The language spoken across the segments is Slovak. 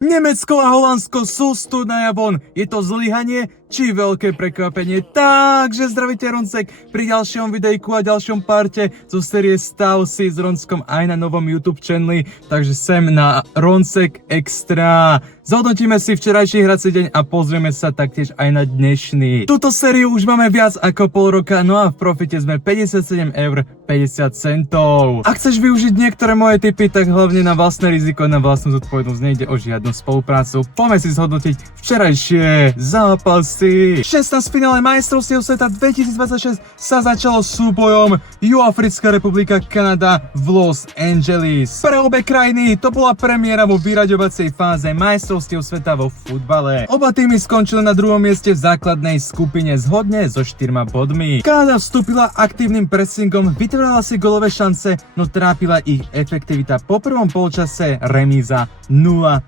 Nemecko a Holandsko sú z turnaja von. Je to zlyhanie či veľké prekvapenie? Takže zdravíte Roncek pri ďalšom videjku a ďalšom parte zo série Stav si s Ronckom aj na novom YouTube channeli. Takže sem na Roncek Extra. Zhodnotíme si včerajší hrací deň a pozrieme sa taktiež aj na dnešný. Túto sériu už máme viac ako pol roka, no a v profite sme 57 eur 50 centov. Ak chceš využiť niektoré moje tipy, tak hlavne na vlastné riziko, na vlastnú zodpovednosť, nejde o žiadnu spoluprácu. Poďme si zhodnotiť včerajšie zápasy. 16 finále majstrovstiev sveta 2026 sa začalo súbojom Juhoafrická republika Kanada v Los Angeles. Pre obe krajiny to bola premiéra vo vyraďovacej fáze majstrovstiev sveta vo futbale. Oba týmy skončili na druhom mieste v základnej skupine zhodne so 4 bodmi. Kanada vstúpila aktívnym pressingom, vytvorila si golové šance, no trápila ich efektivita. Po prvom polčase remíza 0-0.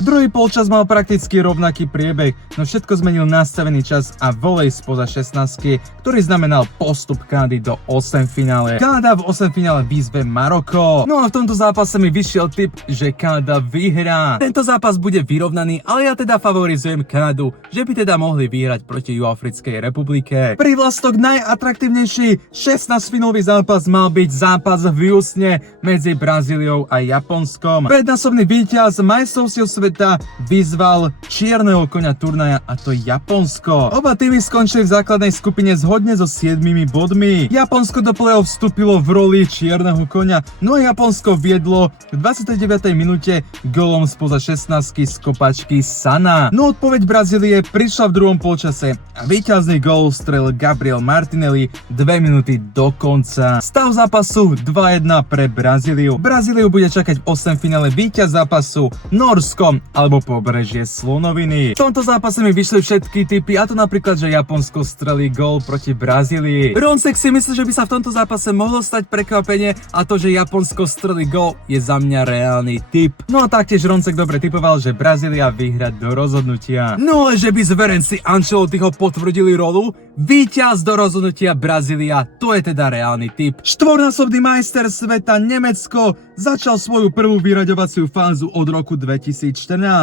Druhý polčas mal prakticky rovnaký priebeh, no všetko zmenil nastavený čas a volej spoza 16, ktorý znamenal postup Kanady do 8 finále. Kanada v 8 finále výzve Maroko. No a v tomto zápase mi vyšiel tip, že Kanada vyhrá. Tento zápas bude vyrovnaný, ale ja teda favorizujem Kanadu, že by teda mohli vyhrať proti Juhoafrickej republike. Prívlastok najatraktívnejší 16-finálový zápas mal byť zápas v Houstone medzi Brazíliou a Japonskom. Prednásobný víťaz majstrovstiev sveta vyzval čierneho koňa turnaja, a to Japonsko. Oba týmy skončili v základnej skupine zhodne so 7 bodmi. Japonsko do play-off vstúpilo v roli čierneho koňa, no a Japonsko viedlo v 29. minúte golom spoza 16 z kopačky Sana. No odpoveď Brazílie prišla v druhom polčase a víťazný gól strelil Gabriel Martinelli 2 minúty do konca. Stav zápasu 2-1 pre Brazíliu. Brazíliu bude čakať v 8 finále víťaz zápasu Norsko alebo pobrežie Slonoviny. V tomto zápase mi vyšli všetky tipy, a to napríklad, že Japonsko strelí gól proti Brazílii. Roncek si myslí, že by sa v tomto zápase mohlo stať prekvapenie, a to, že Japonsko strelí gól, je za mňa reálny tip. No a taktiež Roncek dobre tipoval, že Brazília vyhrá do rozhodnutia. No a že by zverenci Ancelottiho potvrdili rolu, víťaz do rozhodnutia Brazília, to je teda reálny tip. Štvornásobný majster sveta Nemecko začal svoju prvú vyraďovaciu fázu od roku 2014.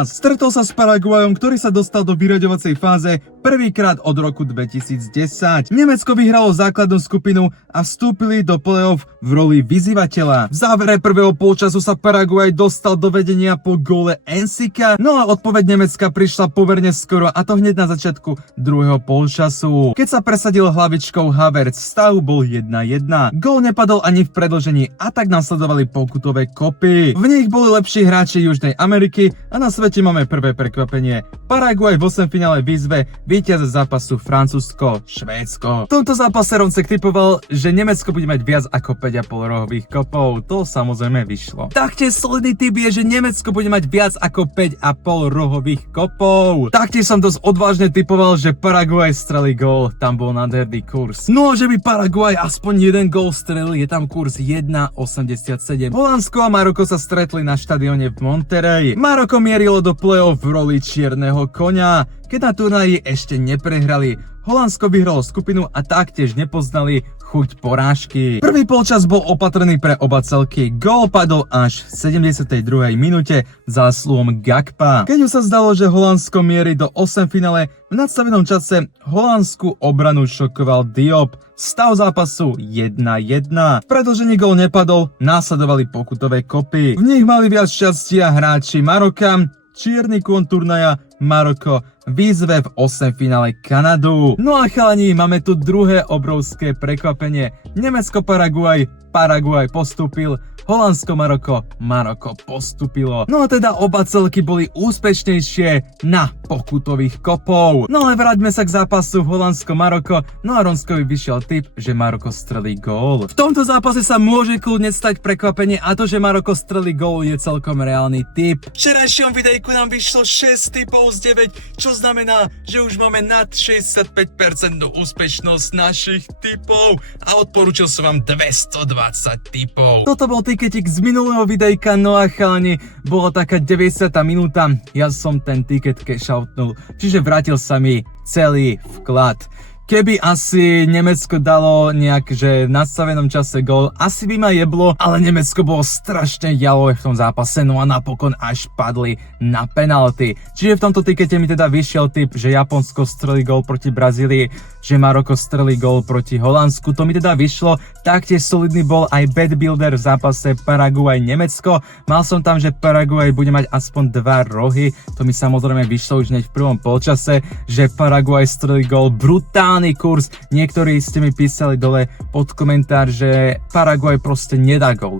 Stretol sa s Paraguajom, ktorý sa dostal do vyraďovacej fáze prvýkrát od roku 2010. Nemecko vyhralo základnú skupinu a vstúpili do play-off v roli vyzývateľa. V závere prvého polčasu sa Paraguaj dostal do vedenia po góle Ensika, no a odpoveď Nemecka prišla pomerne skoro, a to hneď na začiatku druhého polčasu. Keď sa presadil hlavičkou Havertz, stav bol 1-1. Gól nepadol ani v predĺžení a tak nasledovali pokutové kopy. V nich boli lepší hráči Južnej Ameriky a na svete máme prvé prekvapenie. Paraguaj v 8 finále výzve víťaza zápasu Francúzsko-Švédsko. V tomto zápase Roncek tipoval, že Nemecko bude mať viac ako 5,5 rohových kopov. To samozrejme vyšlo. Taktiež solidný tip je, že Nemecko bude mať viac ako 5,5 rohových kopov. Taktiež som dosť odvážne tipoval, že Paraguaj strelí gól, tam bol nádherný kurz. No a že by Paraguaj aspoň jeden gól strelil, je tam kurz 1,87. Holandsko a Maroko sa stretli na štadióne v Monterey. Maroko mierilo do play-off v roli čierneho koňa, keď na turnaji ešte neprehrali. Holandsko vyhralo skupinu a taktiež nepoznali chuť porážky. Prvý polčas bol opatrný pre oba celky. Gól padol až v 72. minúte zásluhom Gakpa. Keď už sa zdalo, že Holandsko mierí do 8 finále, v nadstavenom čase holandskú obranu šokoval Diop. Stav zápasu 1-1. V predĺžení gól nepadol, následovali pokutové kopy. V nich mali viac šťastia hráči Maroka. Čierny kôň turnaja Maroko výzve v 8 finále Kanadu. No a chalani, máme tu druhé obrovské prekvapenie. Nemecko-Paraguaj, Paraguaj postúpil, Holandsko-Maroko, Maroko postúpilo. No a teda oba celky boli úspešnejšie na pokutových kopov. No ale vráťme sa k zápasu Holandsko-Maroko, no a Ronskovi vyšiel tip, že Maroko strelí gól. V tomto zápase sa môže kľudne stať prekvapenie, a to, že Maroko strelí gól, je celkom reálny tip. V včerajšom videjku nám vyšlo 6 tipov z 9, čo znamená, že už máme nad 65% úspešnosť našich tipov a odporúčil som vám 220 tipov. Toto bol tiketik z minulého videjka, no a chalani, bola taká 90. minúta, ja som ten tiket cash outnul, čiže vrátil sa mi celý vklad. keby asi Nemecko dalo nejak, že v nastavenom čase gól, asi by ma jeblo, ale Nemecko bolo strašne jalové v tom zápase, no a napokon až padli na penalty. Čiže v tomto tikete mi teda vyšiel tip, že Japonsko strelí gól proti Brazílii, že Maroko strelí gól proti Holandsku, to mi teda vyšlo. Taktiež solidný bol aj bet builder v zápase Paraguay-Nemecko. Mal som tam, že Paraguay bude mať aspoň 2 rohy, to mi samozrejme vyšlo už hneď v prvom polčase, že Paraguay strelí gól, brutálny kurz. Niektorí ste mi písali dole pod komentár, že Paraguay proste nedá gól.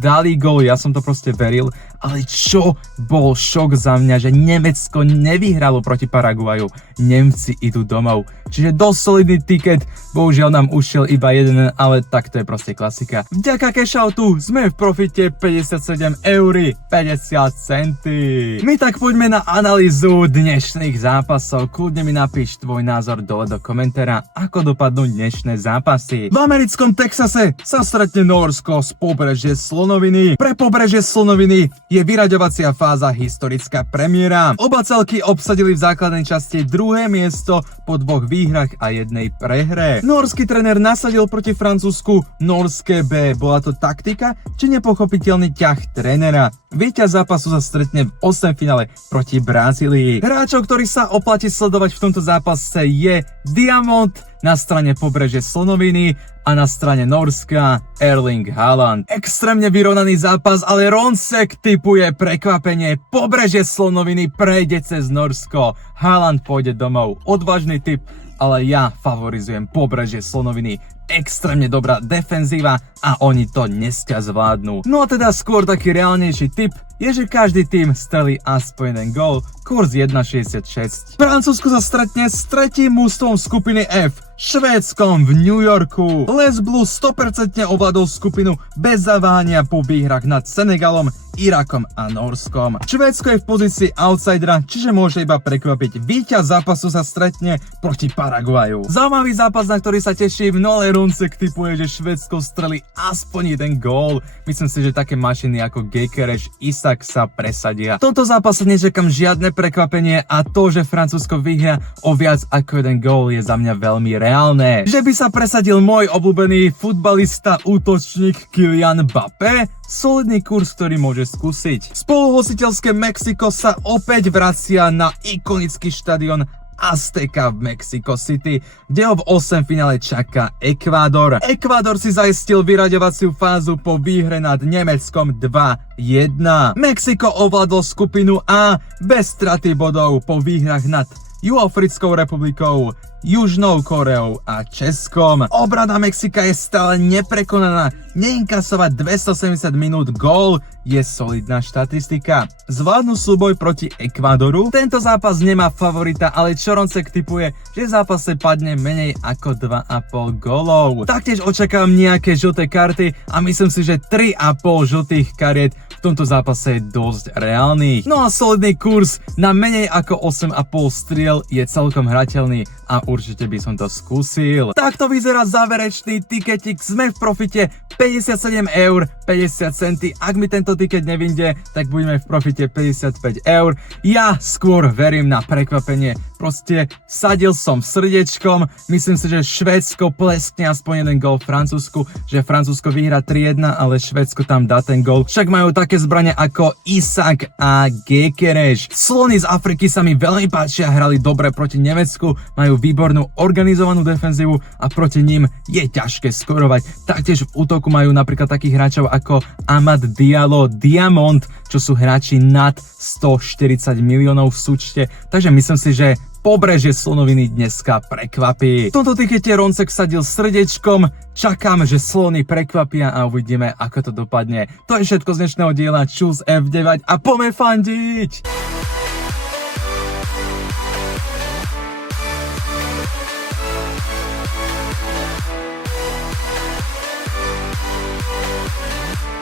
Dali gól, ja som to proste veril, ale čo bol šok za mňa, že Nemecko nevyhralo proti Paraguaju. Nemci idú domov. Čiže dosť solidný tiket, bohužiaľ nám ušiel iba jeden, ale tak to je proste klasika. Vďaka cashoutu sme v profite 57 eur 50 centy. My tak poďme na analýzu dnešných zápasov. Kľudne mi napíš tvoj názor dole do komentára, ako dopadnú dnešné zápasy. V americkom Texase sa stretne Nórsko z pobrežie Slonoviny. Pre pobrežie Slonoviny je vyraďovacia fáza historická premiéra. Oba celky obsadili v základnej časti druhé miesto po 2 výhrach a 1 prehre. Norský tréner nasadil proti Francúzsku norské B. Bola to taktika či nepochopiteľný ťah trénera? Víťaz zápasu sa stretne v 8. finále proti Brazílii. Hráčov, ktorý sa oplatí sledovať v tomto zápase je Diamond na strane pobreže Slonoviny a na strane Norska Erling Haaland. Extrémne vyrovnaný zápas, ale Ronsek tipuje prekvapenie. Pobreže Slonoviny prejde cez Norsko. Haaland pôjde domov. Odvážny tip, ale ja favorizujem pobreže Slonoviny. Extrémne dobrá defenzíva a oni to dneska zvládnu. No a teda skôr taký reálnejší tip je, že každý tým strelí aspoň jeden gól, kurz 1,66. Francúzsko sa stretne s tretím mužstvom skupiny F, Švédskom v New Yorku. Les Blues 100% ovládol skupinu bez zaváhania po výhrach nad Senegalom, Irakom a Norskom. Švédsko je v pozícii outsidera, čiže môže iba prekvapiť. Víťaz zápasu sa stretne proti Paraguaju. Zaujímavý zápas, na ktorý sa teším, no ale Ronsek tipuje, že Švédsko strelí aspoň jeden gól. Myslím si, že také mašiny ako Gyökeres, Isak sa presadia. V tomto zápase nečakám žiadne prekvapenie a to, že Francúzsko vyhrá o viac ako jeden gól, je za mňa veľmi reálne. Že by sa presadil môj obľúbený futbalista, útočník Kylian Mbappé? Solidný kurz, ktorý môže skúsiť. Spoluhostiteľské Mexiko sa opäť vracia na ikonický štadión Azteca v Mexico City, kde ho v 8. finále čaká Ekvádor. Ekvádor si zaistil vyraďovaciu fázu po výhre nad Nemeckom 2-1. Mexiko ovládlo skupinu A bez straty bodov po výhrach nad Juhoafrickou republikou, Južnou Koreou a Českom. Obrana Mexika je stále neprekonaná, neinkasovať 270 minút gól je solidná štatistika. Zvládnu súboj proti Ekvádoru. Tento zápas nemá favorita, ale Čoroncek tipuje, že v zápase padne menej ako 2,5 gólov. Taktiež očakávam nejaké žlté karty a myslím si, že 3,5 žltých kariet v tomto zápase je dosť reálnych. No a solidný kurz na menej ako 8,5 striel je celkom hrateľný a určite by som to skúsil. Takto vyzerá záverečný tiketik, sme v profite 57 eur 50 centy. Ak mi tento tiket nevinde, tak budeme v profite 55 eur. Ja skôr verím na prekvapenie. Proste sadil som srdiečkom, myslím si, že Švédsko pleskne aspoň jeden gól Francúzsku, že Francúzsko vyhrá 3-1, ale Švédsko tam dá ten gól. Však majú také zbrane ako Isak a Gyökeres. Slony z Afriky sa mi veľmi páčia, hrali dobre proti Nemecku, majú výbornú organizovanú defenzívu a proti ním je ťažké skorovať. Taktiež v útoku majú napríklad takých hráčov ako Amad Diallo, Diamond, čo sú hráči nad 140 miliónov v súčte, takže myslím si, že pobrežie Slonoviny dneska prekvapí. V tomto tikete Ronsek sadil srdiečkom, čakám, že Slony prekvapia a uvidíme, ako to dopadne. To je všetko z dnešného diela, čus F9 a poďme fandiť!